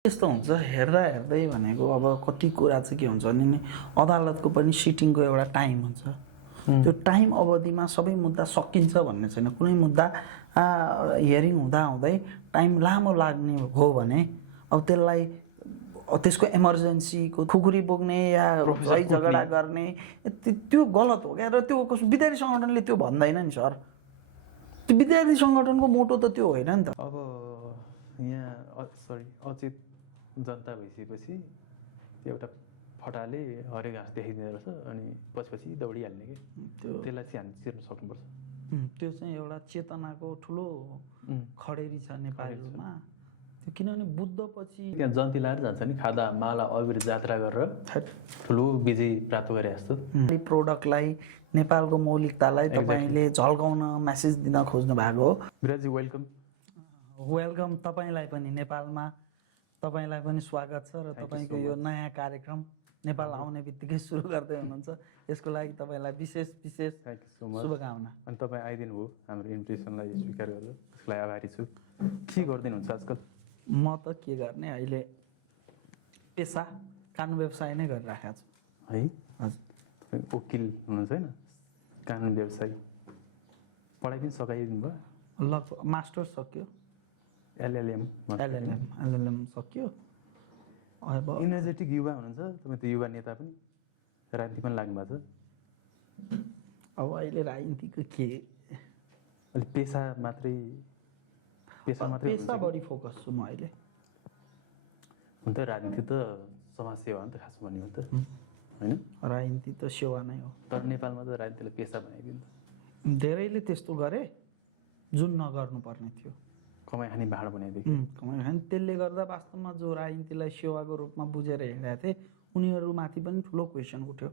यस्तो हुन्छ हेर्दा हेर्दै भनेको अब कति कुरा चाहिँ के हुन्छ भने नि अदालतको पनि सिटिङको एउटा टाइम हुन्छ। त्यो टाइम अवधिमा सबै मुद्दा सकिन्छ भन्ने छैन। कुनै मुद्दा हियरिङ हुँदा हुँदै टाइम लामो लाग्ने हो भने अब त्यसलाई त्यसको इमर्जेन्सीको खुकुरी बोक्ने या झै झगडा गर्ने त्यो गलत हो क्या। र त्यो विद्यार्थी सङ्गठनले त्यो भन्दैन नि सर। त्यो विद्यार्थी सङ्गठनको मोटो त त्यो होइन नि त। अब यहाँ अचेत जनता भइसकेपछि त्यो एउटा फटाले हरे घाँस देखाइदिँदो रहेछ अनि पछि दौडिहाल्ने कि त्यसलाई चाहिँ हामी चिर्न सक्नुपर्छ। त्यो चाहिँ एउटा चेतनाको ठुलो खडेरी छ नेपालीमा। त्यो किनभने बुद्धपछि त्यहाँ जन्ती लाएर जान्छ नि खादा माला अबिर जात्रा गरेर ठुलो विजय प्राप्त गरे जस्तो। प्रोडक्टलाई नेपालको मौलिकतालाई तपाईँले झल्काउन मेसेज दिन खोज्नु भएको हो। विराजी वेलकम। वेलकम तपाईँलाई पनि नेपालमा। तपाईँलाई पनि स्वागत छ र तपाईँको यो नयाँ कार्यक्रम नेपाल आउने बित्तिकै सुरु गर्दै हुनुहुन्छ। यसको लागि तपाईँलाई विशेष थ्याङ्क यू सो मच शुभकामना। अनि तपाईँ आइदिनु भयो हाम्रो इन्भिटेसनलाई स्वीकार गरेर त्यसको लागि आभारी छु। के गरिदिनुहुन्छ आजकल? म त के गर्ने अहिले पेसा कानुन व्यवसाय नै गरिराखेको छु है। हजुर तपाईँ वकिल हुनुहुन्छ होइन? कानुन व्यवसाय पढाइ पनि सकाइदिनु भयो? लगभग मास्टर्स सक्यो। एलएलएम सक्यो। अब इनर्जेटिक युवा हुनुहुन्छ तपाईँ त युवा नेता पनि राजनीति पनि लाग्नु भएको छ। अब अहिले राजनीतिको के अलिक पेसा बढी फोकस छु म अहिले। हुन त राजनीति त समाजसेवा हो नि त खासमा भन्ने हो त होइन? राजनीति त सेवा नै हो। तर नेपालमा त राजनीतिलाई पेसा बनाइदियो नि त। धेरैले त्यस्तो गरे जुन नगर्नुपर्ने थियो। कमाइ खाने भाँड बनाइदियो। कमाइ खाने। त्यसले गर्दा वास्तवमा जो राजनीतिलाई सेवाको रूपमा बुझेर हिँडेका थिए उनीहरूमाथि पनि ठुलो क्वेसन उठ्यो।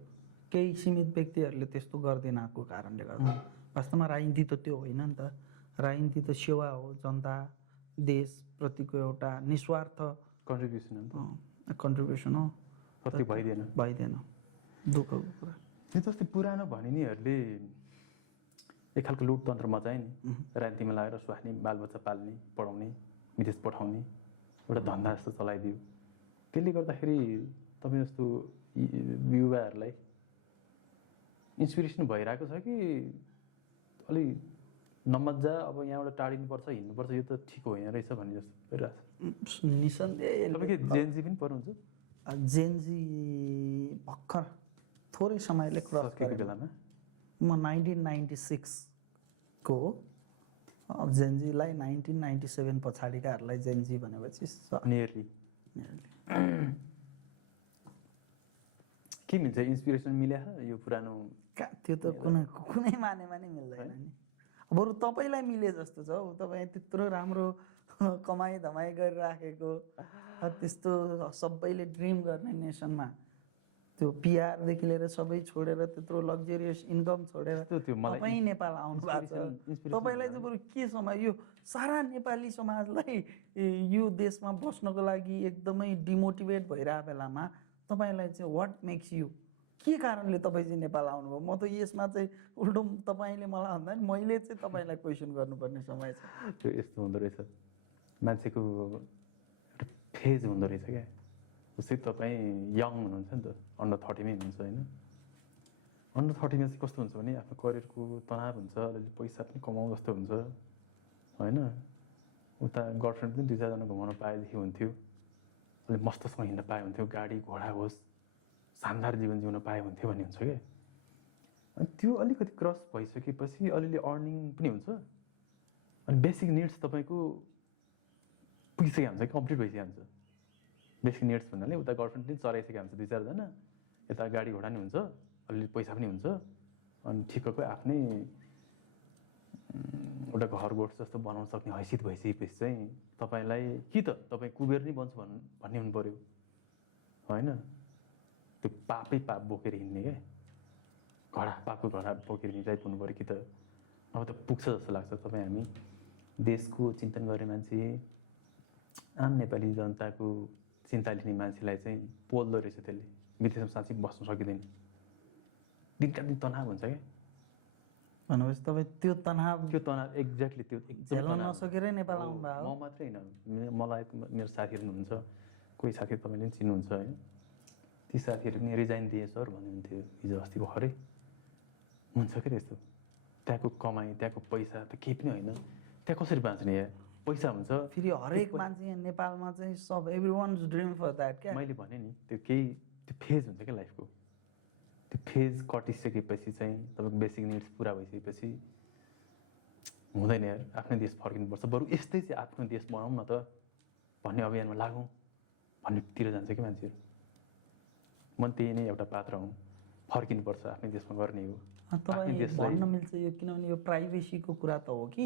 केही सीमित व्यक्तिहरूले त्यस्तो गर्दैनको कारणले गर्दा। वास्तवमा राजनीति त त्यो होइन नि त। राजनीति त सेवा हो। जनता देशप्रतिको एउटा निस्वार्थ कन्ट्रिब्युसन हो। कति भइदिएन दुःखको कुरा। यो जस्तै पुरानो भनिनीहरूले एक खालको लुटतन्त्र मचाए नि। राजनीतिमा लागेर स्वास्नी बालबच्चा पाल्ने पढाउने विदेश पठाउने एउटा धन्दा जस्तो चलाइदियो। त्यसले गर्दाखेरि तपाईँ जस्तो युवाहरूलाई इन्सपिरेसन भइरहेको छ कि अलि नमजा अब यहाँबाट टाढिनुपर्छ हिँड्नुपर्छ यो त ठिक होइन रहेछ भन्ने जस्तो भइरहेको छ? निसन्देह। तपाईँ के जेनजी पनि पर्नुहुन्छ? जेनजी भर्खर थोरै समयले क्रस गरेको बेलामा म 1996 को हो। जेनजीलाई 1997 पछाडिकाहरूलाई जेनजी भनेपछि नियरली के मिल्छ? इन्सपिरेसन मिल्या यो पुरानो त्यो त कुनै मानेमा नै मिल्दैन नि। बरु तपाईँलाई मिले जस्तो छ हौ। तपाईँ त्यत्रो राम्रो कमाइ धमाइ गरिराखेको त्यस्तो सबैले ड्रिम गर्ने नेसनमा त्यो पिआरदेखि लिएर सबै छोडेर त्यत्रो लग्जरियस इन्कम छोडेर तपाईँ नेपाल आउनु भएको छ। तपाईँलाई चाहिँ बरु के समय यो सारा नेपाली समाजलाई यो देशमा बस्नको लागि एकदमै डिमोटिभेट भइरहेको बेलामा तपाईँलाई चाहिँ वाट मेक्स यु? के कारणले तपाईँ चाहिँ नेपाल आउनुभयो? म त यसमा चाहिँ उल्टो तपाईँले मलाई भन्दा नि मैले चाहिँ तपाईँलाई क्वेसन गर्नुपर्ने समय छ। त्यो यस्तो हुँदो रहेछ मान्छेको एउटा फेज हुँदो रहेछ क्या। जस्तै तपाईँ यङ हुनुहुन्छ नि त अन्डर 30मै हुनुहुन्छ होइन? अन्डर 30मा चाहिँ कस्तो हुन्छ भने आफ्नो करियरको तनाव हुन्छ अलिअलि पैसा पनि कमाउँ जस्तो हुन्छ होइन? उता गर्लफ्रेन्ड पनि 2-4 जना घुमाउन पाएदेखि हुन्थ्यो। अलिक मस्तसँग हिँड्न पाए हुन्थ्यो। गाडी घोडा होस् शानदार जीवन जिउन पाए हुन्थ्यो भन्ने हुन्छ क्या। अनि त्यो अलिकति क्रस भइसकेपछि अलिअलि अर्निङ पनि हुन्छ अनि बेसिक निड्स तपाईँको पुगिसकेको हुन्छ, कम्प्लिट भइसकेको हुन्छ। बेसिक निड्स भन्नाले उता गर्लफ्रेन्ड पनि चलाइसकेको हुन्छ 2-4 जना, यता गाडी घोडा नि हुन्छ, अलिअलि पैसा पनि हुन्छ अनि ठिक्कको आफ्नै एउटा घर गोठ जस्तो बनाउन सक्ने हैसियत भइसकेपछि चाहिँ तपाईँलाई कि त तपाईँ कुबेर नै बन्छु भन्ने हुनु पऱ्यो होइन? त्यो पापै पाप बोकेर हिँड्ने क्या। पापको घडा बोकेर हिँड्दै पुग्नु पऱ्यो कि त अब त पुग्छ जस्तो लाग्छ। तपाईँ हामी देशको चिन्तन गर्ने मान्छे आम नेपाली जनताको चिन्ता लिने मान्छेलाई चाहिँ पोल्दो रहेछ त्यसले। विदेशमा साँच्चै बस्नु सकिँदैन। दिनका दिन तनाव हुन्छ क्या। भनेपछि तपाईँ त्यो तनाव एक्ज्याक्टली त्यो झेल्न नसकेरै नेपाल आउनुभयो? म मात्रै होइन, मलाई मेरो साथीहरू हुनुहुन्छ कोही साथी तपाईँले पनि चिन्नुहुन्छ होइन, ती साथीहरू पनि रिजाइन दिए सर भन्नुहुन्थ्यो हिजो अस्ति भर्खरै। हुन्छ के त्यस्तो, त्यहाँको कमाइ त्यहाँको पैसा त केही पनि होइन, त्यहाँ कसरी बाँच्ने या पैसा हुन्छ फेरि हरेक मान्छे यहाँ नेपालमा चाहिँ सब एभ्रिवान्स ड्रिम फर द्याट क्या। मैले भने नि त्यो केही त्यो फेज हुन्छ क्या लाइफको, त्यो फेज कटिसकेपछि चाहिँ तपाईँको बेसिक निड्स पुरा भइसकेपछि हुँदैन यार, आफ्नै देश फर्किनुपर्छ, बरु यस्तै चाहिँ आफ्नो देश बनाऊँ न त भन्ने अभियानमा लागौँ भन्नेतिर जान्छ कि मान्छेहरू। म त्यही नै एउटा पात्र हुँ, फर्किनुपर्छ, आफ्नै देशमा गर्ने हो। तपाईँ भन्न मिल्छ यो, किनभने यो प्राइभेसीको कुरा त हो कि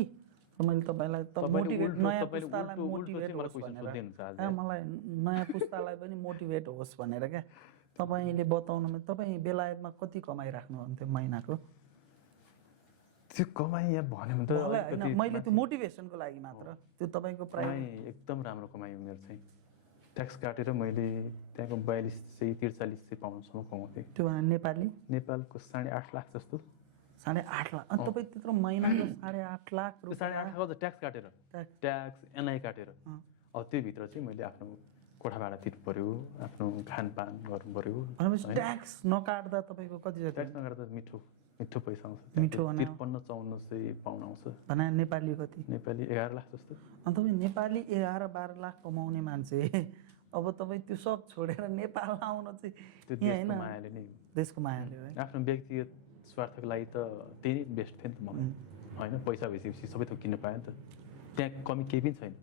मैले तपाईँलाई त मोटिभेट नयाँ पुस्तालाई मोटिभेट होस् भनेर, मलाई नयाँ पुस्तालाई पनि मोटिभेट होस् भनेर क्या तपाईँले बताउनु। तपाईँ बेलायतमा कति कमाइराख्नुहुन्थ्यो महिनाको? त्यो कमाइ यहाँ भन्यो भने त होइन, मैले त्यो मोटिभेसनको लागि मात्र, त्यो तपाईँको कमाइ एकदम राम्रो कमाइ मेरो चाहिँ। ट्याक्स काटेर मैले त्यहाँको 42-43 पाउन्डसम्म कमाउँथेँ। त्यो नेपाली नेपालको 8.5 लाख जस्तो। 8.5 लाख? अनि तपाईँ त्यत्रो महिनाको 8.5 लाख रुपियाँ? 8.5 लाख ट्याक्स काटेर, ट्याक्स एनआई काटेर। अब त्योभित्र चाहिँ मैले आफ्नो कोठा भाडा तिर्नु पऱ्यो, आफ्नो खानपान गर्नु पऱ्यो। भनेपछि ट्याक्स नकाट्दा तपाईँको कति जति? ट्याक्स नकाट्दा मिठो पैसा आउँछ। मिठो 53-5400 पाउन्ड आउँछ। भने नेपाली कति? नेपाली 11 लाख जस्तो। अनि तपाईँ नेपाली 11-12 लाख कमाउने मान्छे, अब तपाईँ त्यो सब छोडेर नेपाल आउन चाहिँ त्यो देशको मायाले नै, देशको मायाले है। आफ्नो व्यक्तिगत स्वार्थको लागि त त्यही नै बेस्ट थियो नि त मलाई होइन। पैसा भइसकेपछि सबै थोक किन्न पाएँ नि त, त्यहाँ कमी केही पनि छैन।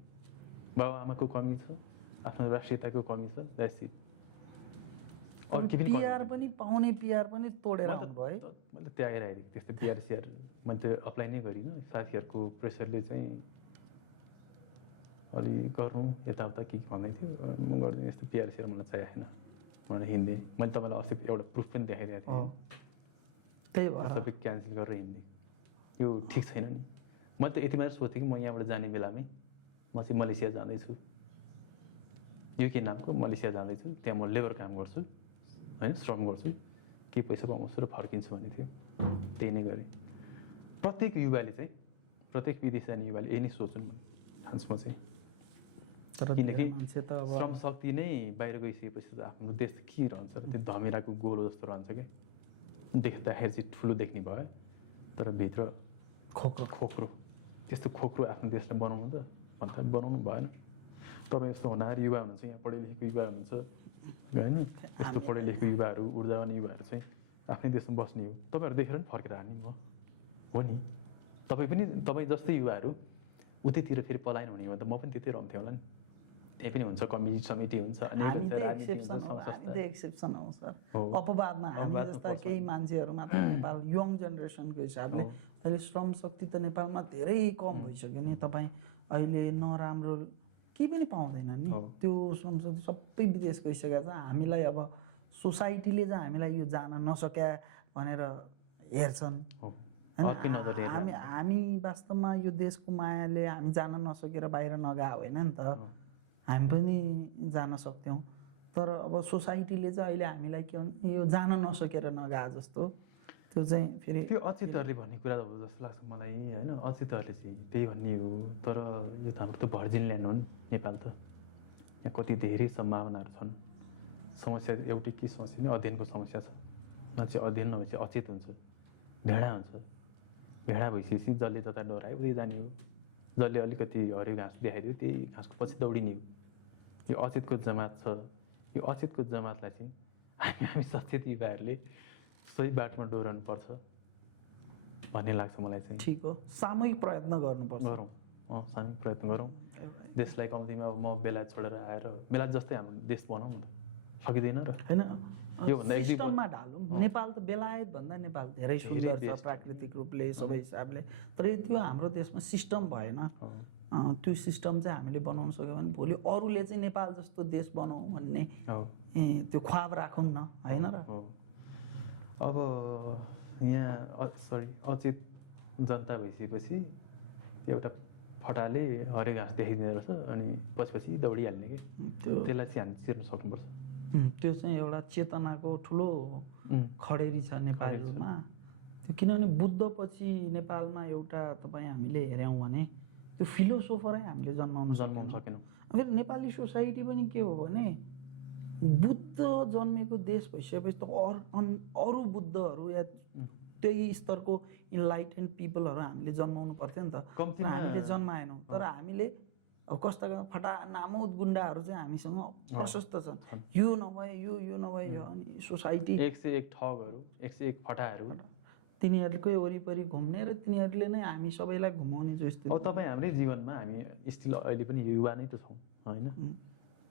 बाबा आमाको कमी छ, आफ्नो राष्ट्रियताको कमी छ, द्याट्स इट। अरू के पनि पिआर पनि पाउने, पिआर पनि तोडेर आउनुभयो है। मैले त्यागेर आइदिएको त्यस्तो पिआर सिआर मैले त्यो अप्लाई नै गरिनँ। साथीहरूको प्रेसरले चाहिँ अलि गर्नु यताउता के भन्दै थियो, म गर्दिनँ यस्तो पिआर सिआर मलाई चाहिएन भनेर हिँड्थेँ। मैले तपाईँलाई अस्ति एउटा प्रुफ पनि देखाइदिएको थिएँ, त्यही भएर सबै क्यान्सल गरेर हिँड्थेँ। यो ठिक छैन नि। मैले त यति मात्र सोचेँ कि म यहाँबाट जाने बेलामै म चाहिँ मलेसिया जाँदैछु, युके नामको मलेसिया जाँदैछु, त्यहाँ म लेबर काम गर्छु होइन, श्रम गर्छु, के पैसा कमाउँछु र फर्किन्छु भन्ने थियो। त्यही नै गरेँ। प्रत्येक युवाले चाहिँ, प्रत्येक विदेश जाने युवाले यही नै सोच्नु ठान्छु म चाहिँ। किनकि श्रम शक्ति नै बाहिर गइसकेपछि त आफ्नो देश के रहन्छ र त्यो धमिराको गोलो जस्तो रहन्छ क्या, देख्दाखेरि चाहिँ ठुलो देख्ने भयो तर भित्र खोक्रो त्यस्तो खोक्रो आफ्नो देशलाई बनाउनु त भन्दा बनाउनु भएन। तपाईँ यस्तो हुनार युवा हुनुहुन्छ, यहाँ पढे लेखेको युवा हुनुहुन्छ होइन, यस्तो पढे लेखेको युवाहरू, ऊर्जावान युवाहरू चाहिँ आफ्नै देशमा बस्ने हो। तपाईँहरू देखेर पनि फर्केर आने हो नि। तपाईँ जस्तै युवाहरू उतैतिर फेरि पलायन हुने हो भने त म पनि त्यतै रहन्थेँ होला नि। त्यही पनि हुन्छ, कमिटी समिति हुन्छ, एक्सेप्सन हो सर। अपवादमा हामी जस्ता केही मान्छेहरू मात्र नेपाल यङ जेनेरेसनको हिसाबले अहिले श्रम शक्ति त नेपालमा धेरै कम भइसक्यो नि। तपाईँ अहिले नराम्रो केही पनि पाउँदैन नि, त्यो श्रम शक्ति सबै विदेश गइसकेको छ। हामीलाई अब सोसाइटीले चाहिँ हामीलाई यो जान नसक्या भनेर हेर्छन् होइन। हामी वास्तवमा यो देशको मायाले हामी जान नसकेर बाहिर नगए होइन नि त, हामी पनि जान सक्थ्यौँ। तर अब सोसाइटीले चाहिँ अहिले हामीलाई के भन्छ, यो जान नसकेर नगए जस्तो, त्यो चाहिँ फेरि त्यो अचितहरूले भन्ने कुरा हो जस्तो लाग्छ मलाई होइन। अचितहरूले चाहिँ त्यही भन्ने हो, तर यो त हाम्रो त भर्जिन ल्यान्ड हो नि नेपाल त। यहाँ कति धेरै सम्भावनाहरू छन्। समस्या एउटै के समस्या नि, अध्ययनको समस्या छ। मान्छे अध्ययन नभएपछि अचेत हुन्छ, भेडा हुन्छ। भेडा भइसकेपछि जसले जता डरायो उतै जाने हो, जसले अलिकति हरियो घाँस देखाइदियो त्यही घाँसको पछि दौडिने हो। यो अचेतको जमात छ, यो अचेतको जमातलाई चाहिँ हामी सचेत युवाहरूले सही बाटोमा डोर्याउनु पर्छ भन्ने लाग्छ मलाई चाहिँ। ठिक हो, सामूहिक प्रयत्न गर्नुपर्छ। गरौँ, सामूहिक प्रयत्न गरौँ। देशलाई कम्तीमा अब म बेलायत छोडेर आएर बेलायत जस्तै हाम्रो देश बनाउँ न त, सकिँदैन र होइन। सिस्टममा ढालौँ। नेपाल त बेलायत भन्दा नेपाल धेरै सुन्दर छ प्राकृतिक रूपले सबै हिसाबले, तर त्यो हाम्रो देशमा सिस्टम भएन। त्यो सिस्टम चाहिँ हामीले बनाउन सक्यो भने भोलि अरूले चाहिँ नेपाल जस्तो देश बनाऊ भन्ने त्यो ख्वाब राखौँ न होइन र। अब यहाँ अचेत जनता भइसकेपछि एउटा फटाले हरियो घाँस देखाइदिँदो रहेछ अनि पछि दौडिहाल्ने कि त्यसलाई चाहिँ हामी चिर्न सक्नुपर्छ। त्यो चाहिँ एउटा चेतनाको ठुलो खडेरी छ नेपालमा। त्यो किनभने बुद्धपछि नेपालमा एउटा तपाईँ हामीले हेऱ्यौँ भने त्यो फिलोसोफरै हामीले जन्माउन सकेनौँ। फेरि नेपाली सोसाइटी पनि के हो भने बुद्ध जन्मेको देश भइसकेपछि त अरू बुद्धहरू या त्यही स्तरको इन्लाइटेन्ड पिपलहरू हामीले जन्माउनु पर्थ्यो नि त। तर हामीले जन्माएनौँ। तर हामीले अब कस्ता फटा नामौद गुन्डाहरू चाहिँ हामीसँग प्रशस्त छन्। यो नभए यो नभए यो, अनि सोसाइटी 101 ठगहरू, 101 फटाहरू तिनीहरूकै वरिपरि घुम्ने र तिनीहरूले नै हामी सबैलाई घुमाउने जस्तो। अब तपाईँ हाम्रै जीवनमा हामी स्टिल अहिले पनि युवा नै त छौँ होइन।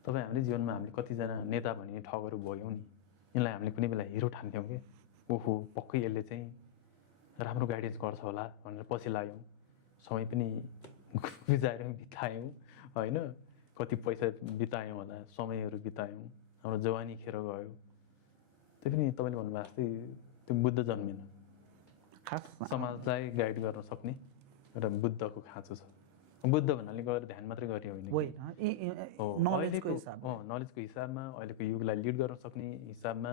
तपाईँ हाम्रै जीवनमा हामीले कतिजना नेता भन्ने ठगहरू भयौँ नि, यिनलाई हामीले कुनै बेला हिरो ठान्थ्यौँ कि ओहो पक्कै यसले चाहिँ राम्रो गाइडेन्स गर्छ होला भनेर पछि लाग्यौँ। समय पनि गुजाएर बितायौँ होइन, कति पैसा बितायौँ होला, समयहरू बितायौँ, हाम्रो जवानी खेर गयो। त्यो पनि तपाईँले भन्नुभएको जस्तै त्यो बुद्ध जन्मेन। खास समाजलाई गाइड गर्न सक्ने एउटा बुद्धको खाँचो छ। बुद्ध भन्नाले गएर ध्यान मात्रै गर्ने होइन, नलेजको हिसाबमा नलेजको हिसाबमा अहिलेको युगलाई लिड गर्न सक्ने हिसाबमा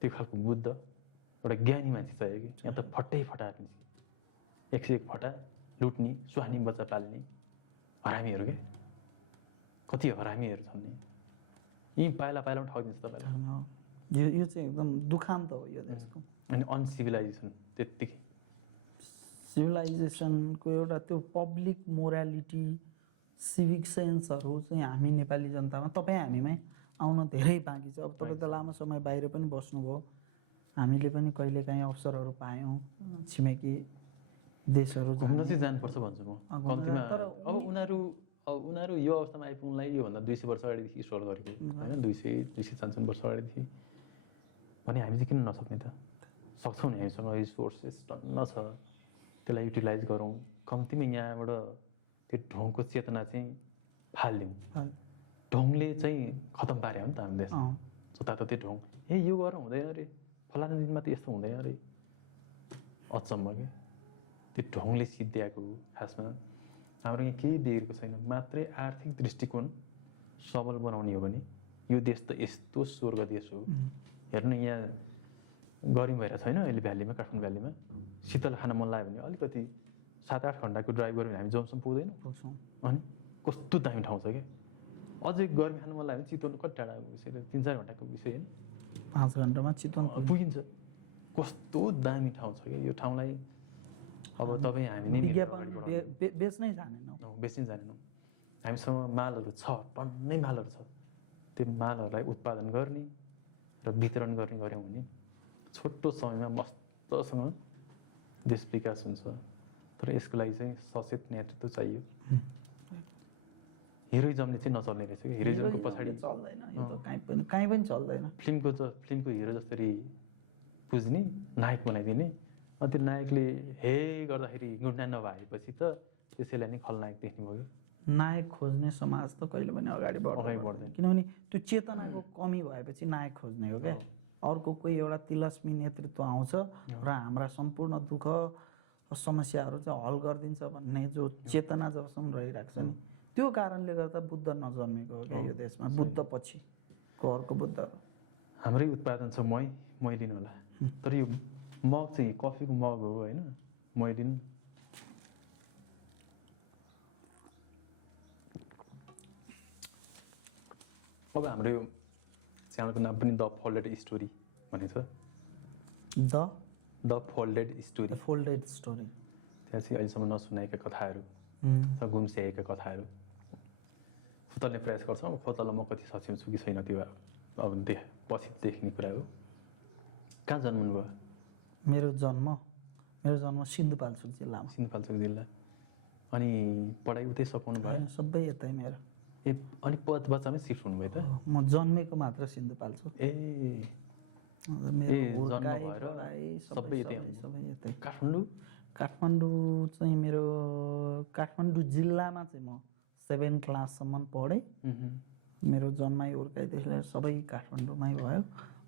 त्यो खालको बुद्ध एउटा ज्ञानी मान्छे चाहियो कि। यहाँ त फट्टै फटाएर 101 फटा लुट्ने, सुहानी बच्चा पाल्ने हरामीहरू के, कति हरामीहरू छन् नि। यी पाइला पाइलामा ठगिदिन्छ तपाईँलाई। यो चाहिँ एकदम दुखान्त हो यो देशको। अनि अनसिभिलाइजेसन त्यत्तिकै। सिभिलाइजेसनको एउटा त्यो पब्लिक मोरालिटी, सिभिक सेन्सहरू चाहिँ हामी नेपाली जनतामा, तपाईँ हामीमै आउन धेरै बाँकी छ। अब तपाईँ त लामो समय बाहिर पनि बस्नुभयो, हामीले पनि कहिलेकाहीँ अवसरहरू पायौँ छिमेकी देशहरू घुम्न चाहिँ जानुपर्छ भन्छु म कम्तीमा। अब उनीहरू यो अवस्थामा आइपुग्नुलाई योभन्दा 200 वर्ष अगाडिदेखि स्ट्रगल गरेको होइन, 200-255 वर्ष अगाडिदेखि भने हामी चाहिँ किन नसक्ने त? सक्छौँ नि, हामीसँग रिसोर्सेस टन्न छ, त्यसलाई युटिलाइज गरौँ। कम्तीमा यहाँबाट त्यो ढोङको चेतना चाहिँ फालिदिउँ। ढोङले चाहिँ खतम पार्यो हो नि त हाम्रो देश। जताततै ढोङ, यो गरेर हुँदैन अरे, फलाना दिनमा त यस्तो हुँदैन अरे, अचम्म के त्यो ढोङले सिद्ध्याएको हो। खासमा हाम्रो यहाँ केही बिग्रेको छैन, मात्रै आर्थिक दृष्टिकोण सबल बनाउने हो भने यो देश त यस्तो स्वर्ग देश हो। हेर्नु यहाँ गर्मी भएर छैन अहिले भ्यालीमा, काठमाडौँ भ्यालीमा शीतल खान मन लाग्यो भने अलिकति 7-8 घन्टाको ड्राइभ गऱ्यो भने हामी जम्सम्म पुग्छौँ। अनि कस्तो दामी ठाउँ छ क्या। अझै गर्मी खानु मन लाग्यो भने चितवन कति टाढा विषय, 3-4 घन्टाको विषय होइन, 5 घन्टामा चितवन पुगिन्छ। कस्तो दामी ठाउँ छ क्या यो ठाउँलाई। अब तपाईँ हामी नै बेच्नै जानेनौँ, हामीसँग मालहरू छ, टन्नै मालहरू छ। त्यो मालहरूलाई उत्पादन गर्ने र वितरण गर्ने गऱ्यौँ भने छोटो समयमा मस्तसँग देश विकास हुन्छ। तर यसको लागि चाहिँ सचेत नेतृत्व चाहियो। हिरोइजमले चाहिँ नचल्ने रहेछ कि, हिरोइजमको पछाडि चल्दैन, यो त कहीँ पनि चल्दैन। फिल्मको हिरो जसरी पुज्ने, नायक बनाइदिने, अनि त्यो नायकले हे गर्दाखेरि गुन्डा नभएपछि त त्यसैलाई नै खलनायक देख्ने भयो। नायक खोज्ने समाज त कहिले पनि अगाडि बढ्दैन, किनभने त्यो चेतनाको कमी भएपछि नायक खोज्ने हो क्या। अर्को कोही एउटा तिलस्मी नेतृत्व आउँछ र हाम्रा सम्पूर्ण दुःख समस्याहरू चाहिँ हल गरिदिन्छ भन्ने जो चेतना जबसम्म रहिरहेको छ नि, त्यो कारणले गर्दा बुद्ध नजन्मेको हो क्या यो देशमा। बुद्ध पछिको अर्को बुद्ध हाम्रै उत्पादन छ, मै लिनु होला। तर यो मग चाहिँ कफीको मग हो होइन, मै लिनु। अब हाम्रो यो च्यानलको नाम पनि द फोल्डेड स्टोरी भन्ने छ। The folded story. त्यहाँ चाहिँ अहिलेसम्म नसुनाएका कथाहरू, गुम्सिएका कथाहरू खोतल्ने प्रयास गर्छौँ। अब खोतल्न म कति सक्षम छु कि छैन त्यो अब पछि देख्ने कुरा हो। कहाँ जन्मनु भयो? मेरो जन्म सिन्धुपाल्चोक जिल्लामा। सिन्धुपाल्चोक जिल्ला। अनि पढाइ उतै सकाउनु भयो? सबै यतै मेरो। अनि बच्चामै सिफ्ट हुनुभयो त? म जन्मेको मात्र सिन्धुपाल्चोक। सबै यतै। काठमाडौँ चाहिँ मेरो काठमाडौँ जिल्लामा चाहिँ म 7 क्लाससम्म पढेँ। मेरो जन्माइ हुर्काइदेखि लिएर सबै काठमाडौँमै भयो।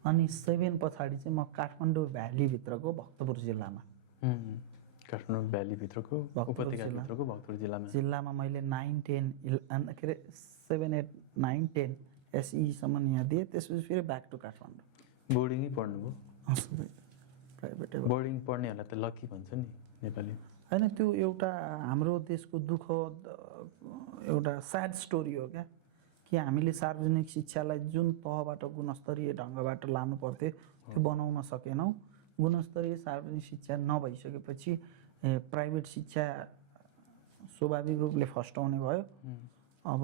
अनि 7 पछाडि चाहिँ म काठमाडौँ भ्यालीभित्रको भक्तपुर जिल्लामा, काठमाडौँ भ्यालीभित्रको उपत्यकाभित्रको भक्तपुर जिल्लामा मैले 7, 8, 9, 10 एसईसम्म यहाँ दिएँ। त्यसपछि फेरि ब्याक टु काठमाडौँ। बोर्डिङै पढ्नुभयो? प्राइभेट। बोर्डिङ पढ्नेहरूलाई त लकी भन्छ नि नेपाली होइन, त्यो एउटा हाम्रो देशको दुःख, एउटा स्याड स्टोरी हो क्या। कि हामीले सार्वजनिक शिक्षालाई जुन तहबाट गुणस्तरीय ढङ्गबाट लानु पर्थ्यो त्यो बनाउन सकेनौँ। गुणस्तरीय सार्वजनिक शिक्षा नभइसकेपछि प्राइभेट शिक्षा स्वाभाविक रूपले फस्टाउने भयो। अब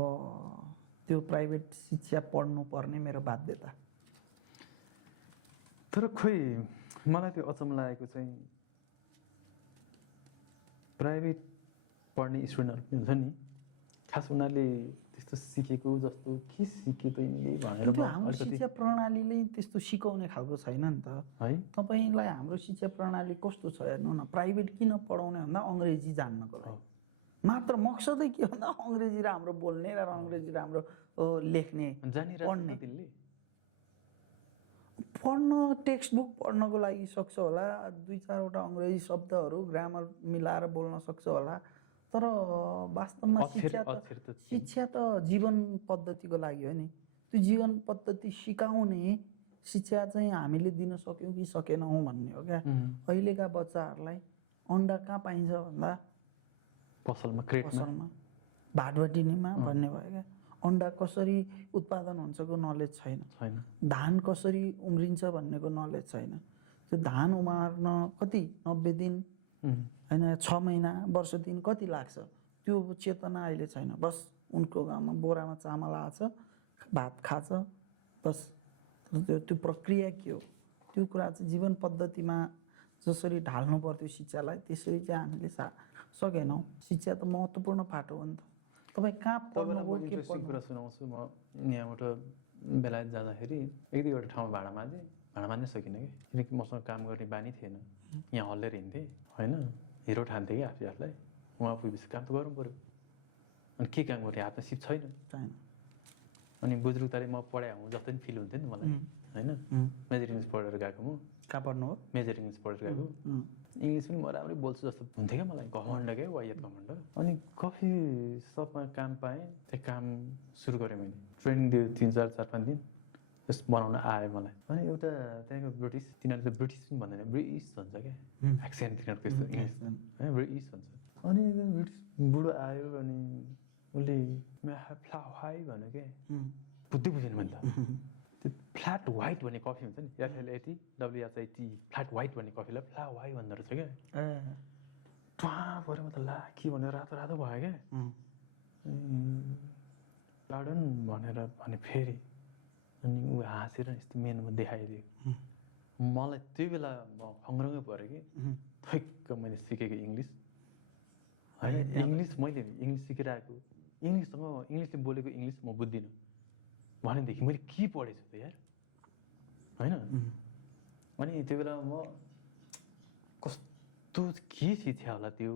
त्यो प्राइभेट शिक्षा पढ्नुपर्ने मेरो बाध्यता। तर खोइ मलाई त्यो अचम्म लागेको चाहिँ प्राइभेट पढ्ने स्टुडेन्टहरू हुन्छ नि, खास उनीहरूले त्यस्तो सिकेको जस्तो के सिके त यिनीले भनेर हाम्रो शिक्षा प्रणालीले त्यस्तो सिकाउने खालको छैन नि त है। तपाईँलाई हाम्रो शिक्षा प्रणाली कस्तो छ हेर्नु न। प्राइभेट किन पढाउने भन्दा अङ्ग्रेजी जान्नको लागि मात्र। मकसदै के भन्दा अङ्ग्रेजी राम्रो बोल्ने र अङ्ग्रेजी राम्रो लेख्ने पढ्ने। पढ्न टेक्स्ट बुक पढ्नको लागि सक्छ होला, 2-4वटा अङ्ग्रेजी शब्दहरू ग्रामर मिलाएर बोल्न सक्छ होला, तर वास्तवमा शिक्षा त जीवन पद्धतिको लागि हो नि। त्यो जीवन पद्धति सिकाउने शिक्षा चाहिँ हामीले दिन सक्यौँ कि सकेनौँ भन्ने हो क्या। अहिलेका बच्चाहरूलाई अन्डा कहाँ पाइन्छ भन्दा पसलमा भाटभटिनीमा भन्ने भयो क्या। अन्डा कसरी उत्पादन हुन्छको नलेज छैन। धान कसरी उम्रिन्छ भन्नेको नलेज छैन। त्यो धान उमार्न कति 90 दिन होइन 6 महिना वर्ष दिन कति लाग्छ त्यो चेतना अहिले छैन। बस उनको गाउँमा बोरामा चामल आछ, भात खाछ, बस। त्यो प्रक्रिया के हो त्यो कुरा चाहिँ जीवन पद्धतिमा जसरी ढाल्नु पर्थ्यो शिक्षालाई त्यसरी चाहिँ हामीले सकेनौँ। शिक्षा त महत्त्वपूर्ण पाटो हो नि त। तपाईँ कहाँ पढ्नुभयो के इन्ट्रेस्टिङ कुरा सुनाउँछु म। यहाँबाट बेलायत जाँदाखेरि 1-2वटा ठाउँमा भाडा मान्नै सकिनँ कि, किनकि मसँग काम गर्ने बानी थिएन। यहाँ हल्लेर हिँड्थेँ होइन, हिरो ठान्थेँ कि आफूलाई। उहाँ पुगेपछि काम त गर्नु पऱ्यो। अनि के काम गरेँ, हातमा सिप छैन। अनि बुजुर्गताले म पढाए हुँ जस्तो पनि फिल हुन्थ्यो नि मलाई होइन। मेजर इङ्ग्लिस पढेर गएको म। कहाँ पढ्नु हो? मेजर इङ्ग्लिस पढेर गएको। इङ्ग्लिस पनि म राम्रै बोल्छु जस्तो हुन्थ्यो क्या मलाई, घमण्ड क्या, वायत घमण्ड। अनि कफी सपमा काम पाएँ, त्यो काम सुरु गरेँ मैले। ट्रेनिङ दियो 3-4-5 दिन, त्यस बनाउन आयो मलाई। अनि एउटा त्यहाँको ब्रिटिस, तिनीहरूले त ब्रिटिस पनि भन्दैन, ब्रिटिस भन्छ क्या, एक्सेन्ट तिनीहरूको यस्तो इङ्ग्लिस होइन, ब्रिटिस भन्छ। अनि ब्रिटिस बुढो आयो अनि उसले फ्लाइ भन्यो क्या, बुझ्दै बुझेन मैले त। त्यो फ्ल्याट वाइट भन्ने कफी हुन्छ नि, FLAT WHIT, फ्ल्याट वाइट भन्ने कफीलाई फ्ला वाइ भन्दो रहेछ क्या। पऱ्यो म त ला के भनेर रातो रातो भयो क्या। गार्डन भने फेरि अनि ऊ हाँसेर यस्तो मेनुमा देखाइदियो। मलाई त्यो बेला म फङ्ग्रङ्गै पऱ्यो कि ठिक्क मैले सिकेको इङ्ग्लिस होइन। इङ्ग्लिस मैले इङ्ग्लिस सिकिरहेको, इङ्ग्लिसले बोलेको इङ्ग्लिस म बुझ्दिनँ भनेदेखि मैले के पढेछु त यार होइन। अनि त्यो बेला म कस्तो के शिक्षा होला त्यो,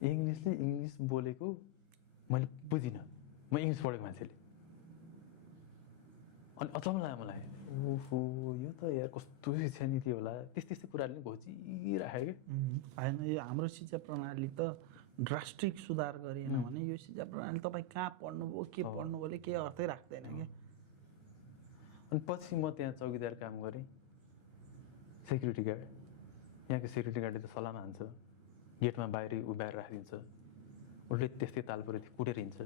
इङ्ग्लिसले इङ्ग्लिस बोलेको मैले बुझिनँ। म इङ्ग्लिस पढेको मान्छेले। अनि अचम्म लाग्यो मलाई, ओहो यो त यार कस्तो शिक्षा नीति होला। त्यस्तै कुराहरूले घोचिराख्यो क्या। होइन यो हाम्रो शिक्षा प्रणाली त ड्रास्टिक सुधार गरिएन भने यो शिक्षा प्रणाली तपाईँ कहाँ पढ्नुभयो के पढ्नुभयोले केही अर्थै राख्दैन क्या। अनि पछि म त्यहाँ चौकीदार काम गरेँ, सेक्युरिटी गार्ड। यहाँको सेक्युरिटी गार्डले त सलाम हान्छ, गेटमा बाहिर उभ्याएर राखिदिन्छ, उसले त्यस्तै तालपुरेदेखि कुटेर हिँड्छ